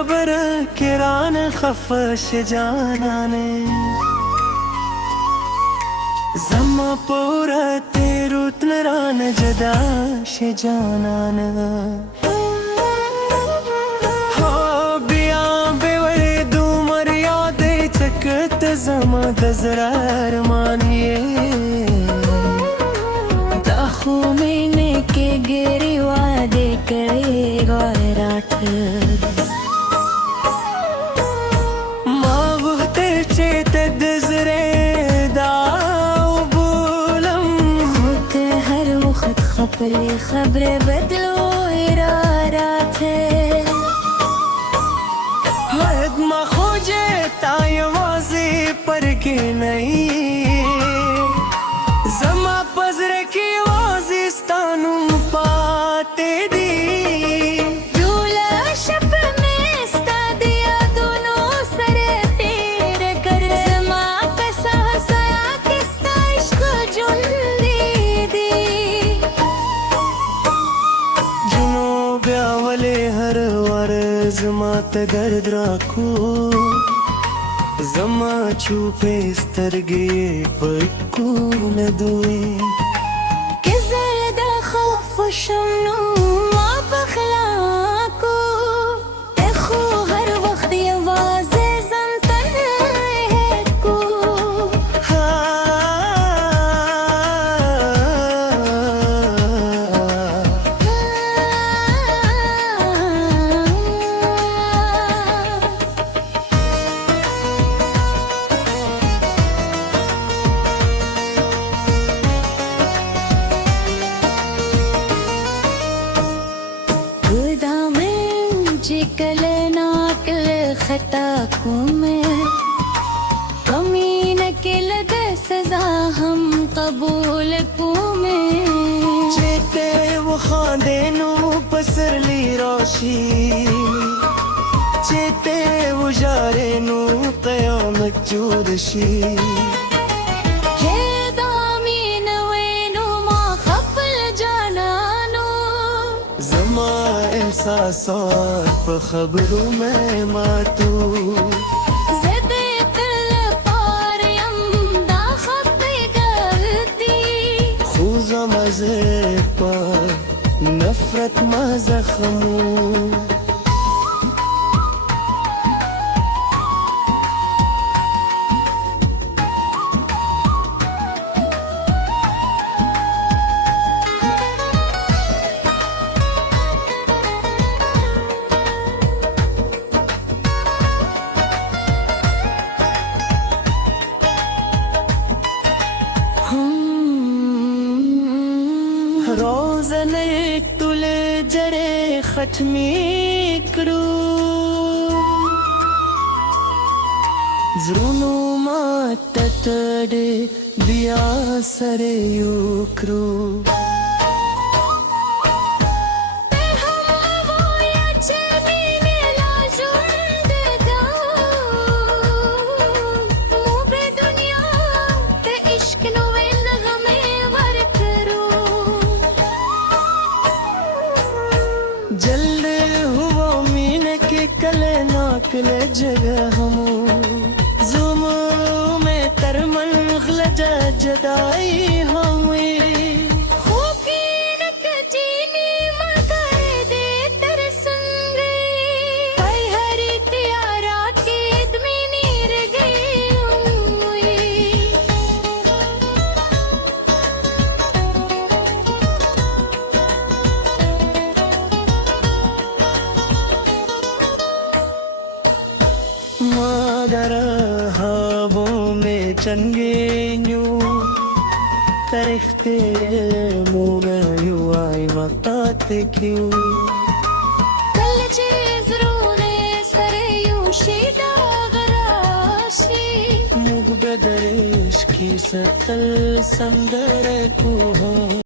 खबर किरान खफश जानाने जमा पूरा तेरुत नरान जदाश जानान हो बिया बेवरे दू मर्यादे चकत जमा दजरार मानिए दाखू मैंने के गिरी वादे करे गौराठ खबरे खबरे बदलो इरादात है मा खोजे तायवाज़े पर के नहीं जमा पजरे की वाजिस्तानु पाते दी झूला शब में स्ता दिया दोनों सरे तेरे कर जमा पैसा हसाया किस्ता इश्क जुल्दी ब्यावले हर वर जमा तगर द्राकू जमा छुपे स्तरगे पक्कू न दुए के जरदा खौफ शमनू आप अखलाको देखो हर वक्त ये वाज़े ज़ंतन है को कल नाकल खता में कमी न किल दे सजा हम कबूल में चेते वो खांदे नू पसरली रोशी चेते वो जारे नू कयामत चूदशी एहसासात पर खबरों में मातू ज़दे दिल पार यमदा खपे गलती खूज़ा मज़े पर नफरत मा ज़ख्मू रोज़न तुले जरे खत्मी करू ज़रूनु माततड़े बिया सरे युक्रू जल्द हुआ मीन के कले नाकले जगह हमू जुम में तरमन गलजा जदाई हमें मादर हवों में चंगे यूं तरखते मुँह में यूं आई वक़्त क्यों कल चीज़ रोने सरे यूं शीदा गराशी मुग बदरिश की सतल संदर को